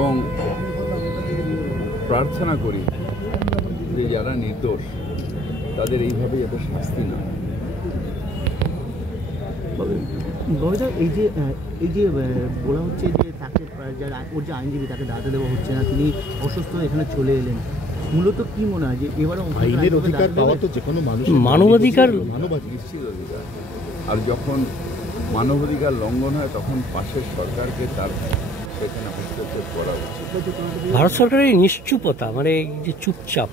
এবং প্রার্থনা করি যে যারা নির্দোষ তাদের এইভাবে যাতে শাস্তি না। ববিদা, এই যে বলা হচ্ছে যে তাকে যারা ওর যে আইনজীবী তাকে দাঁড়াতে দেওয়া হচ্ছে না, তিনি অসুস্থ এখানে চলে এলেন, মূলত কি মনে হয় যে এবারও আইনের অধিকার পাওয়া তো যে কোনো মানুষ মানবাধিকার নিশ্চিত অধিকার, আর যখন মানবাধিকার লঙ্ঘন হয় তখন পাশের সরকারকে তার সেখানে হস্তক্ষেপ করা উচিত। ভারত সরকারের নিশ্চুপতা, মানে যে চুপচাপ।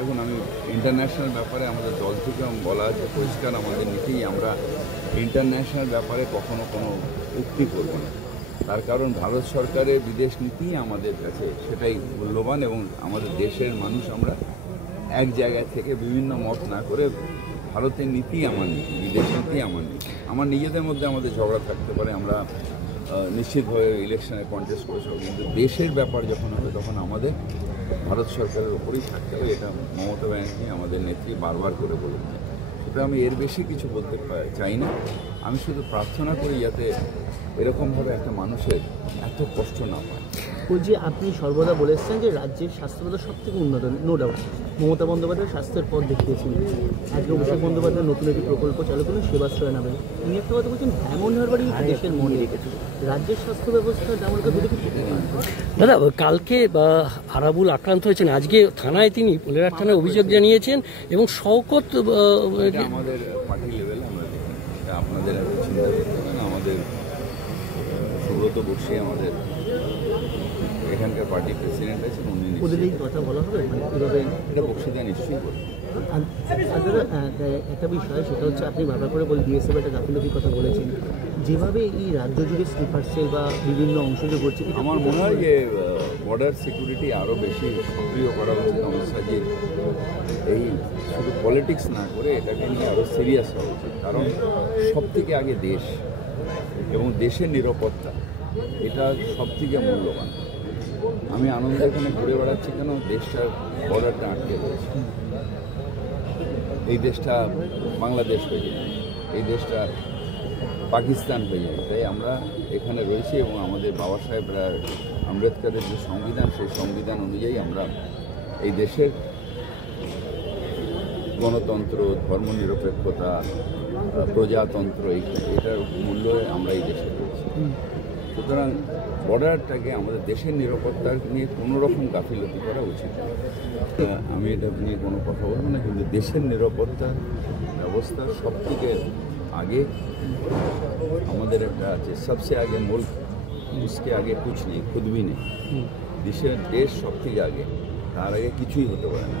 এখন আমি ইন্টারন্যাশনাল ব্যাপারে আমাদের দল থেকে বলা আছে পরিষ্কার আমাদের নীতিই, আমরা ইন্টারন্যাশনাল ব্যাপারে কখনো কোনো উক্তি করব না। তার কারণ ভারত সরকারের বিদেশ নীতি আমাদের কাছে সেটাই মূল্যবান, এবং আমাদের দেশের মানুষ আমরা এক জায়গায় থেকে বিভিন্ন মত না করে ভারতের নীতি আমার নীতি, বিদেশ নীতি আমার নীতি। আমার নিজেদের মধ্যে আমাদের ঝগড়া থাকতে পারে, আমরা নিশ্চিতভাবে ইলেকশনে কন্টেস্ট করে সব, কিন্তু দেশের ব্যাপার যখন হবে তখন আমাদের ভারত সরকারের ওপরেই থাকতে হবে। এটা মমতা ব্যানার্জি আমাদের নেত্রী বারবার করে বলেছেন। সেটা আমি এর বেশি কিছু বলতে চাই না। আমি শুধু প্রার্থনা করি যাতে এরকমভাবে একটা মানুষের এত কষ্ট না পায়। ওই যে আপনি সর্বদা বলেছেন যে রাজ্যের স্বাস্থ্যব্যবস্থা সব থেকে উন্নত, নো ডাউট। মমতা বন্দ্যোপাধ্যায় স্বাস্থ্যের পথ দেখিয়েছিলেন, আজকে অভিষেক বন্দ্যোপাধ্যায় নতুন একটি প্রকল্প চালু করলেন সেবাশ্রয় নামে। উনি একটা কথা বলছেন ডায়মন্ড হারবারই দেশের মনে রেখেছে রাজ্যের স্বাস্থ্য ব্যবস্থা। দাদা, কালকে আরাবুল আক্রান্ত হয়েছেন, আজকে থানায় তিনি পোলেরার থানায় অভিযোগ জানিয়েছেন, এবং শওকত আমাদের পার্টি লেভেল আমরা আপনাদের এত চিন্তা করতে হবে না। আমাদের সুব্রত বক্সী আমাদের এখানকার পার্টি প্রেসিডেন্ট আছেন, উনি ওদের এই কথা বলা হবে, মানে কীভাবে এটা বক্সিদা নিশ্চয়ই করবে। একটা বিষয় সেটা হচ্ছে আপনি বারবার করে বলে বিএসএফ একটা গাফিলতির কথা বলেছেন, যেভাবে এই রাজ্য জুড়ে স্লিপার সেল বা বিভিন্ন অংশ যে করছে, আমার মনে হয় যে বর্ডার সিকিউরিটি আরও বেশি সক্রিয় করা উচিত। অমিত শাহজির এই শুধু পলিটিক্স না করে এটাকে নিয়ে আরও সিরিয়াস হওয়া উচিত, কারণ সব থেকে আগে দেশ এবং দেশের নিরাপত্তা, এটা সব থেকে মূল্যবান। আমি আনন্দ এখানে ঘুরে বেড়াচ্ছি কেন, দেশটার বর্ডারটা আটকে রয়েছে। এই দেশটা বাংলাদেশ হয়ে যায়, এই দেশটা পাকিস্তান হয়ে যায়, তাই আমরা এখানে রয়েছি এবং আমাদের বাবা সাহেব আম্বেদকরের যে সংবিধান, সেই সংবিধান অনুযায়ী আমরা এই দেশের গণতন্ত্র, ধর্মনিরপেক্ষতা, প্রজাতন্ত্র, এটার মূল্য আমরা এই দেশে রয়েছি। সুতরাং বর্ডারটাকে আমাদের দেশের নিরাপত্তা নিয়ে কোনো রকম গাফিলতি করা উচিত। আমি এটা নিয়ে কোনো কথা বলবো না, কিন্তু দেশের নিরাপত্তা ব্যবস্থা সব থেকে আগে আমাদের একটা আছে, সবচেয়ে আগে মুল্ক, उसके আগে কুছ নেই, খুদ ভি নেই। দেশ সব থেকে আগে, তার আগে কিছুই হতে পারে না,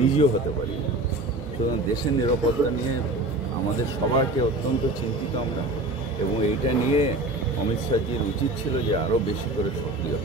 নিজেও হতে পারি না। সুতরাং দেশের নিরাপত্তা নিয়ে আমাদের সবাইকে অত্যন্ত চিন্তিত আমরা, এবং এইটা নিয়ে অমিত শাহজির উচিত ছিল যে আরও বেশি করে সক্রিয়।